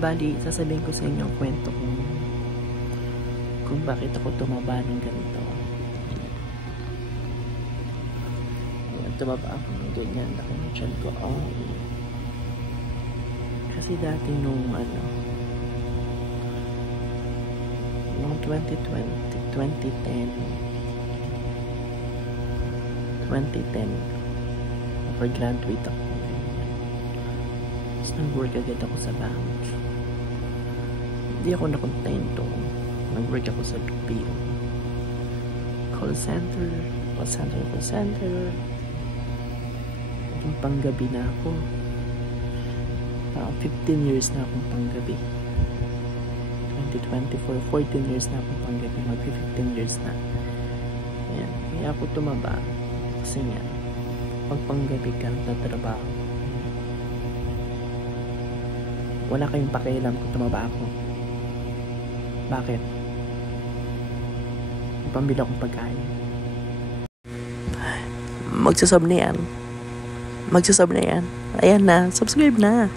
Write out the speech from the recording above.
Bali, sasabihin ko sa inyo ang kwento kung bakit ako tumaba ng ganito. Ayan, tumaba ako ng ganyan. Laki ng tiyan ko. Kasi dati nung 2010, graduate ako. Tapos nag-work agad ako sa bank. Hindi ako nakontento. Nag-work ako sa BPO. Call center. Naging panggabi na ako. 15 years na akong panggabi. 2024, 14 years na akong panggabi. Mag-15 years na. Ayan. Kaya ako tumaba. Kasi nga, pag panggabi ka, nagtatrabaho. Wala kayong pakialam kung tumaba ako. Bakit? Pambili akong pagkain. Magsasub na yan. Ayan na. Subscribe na.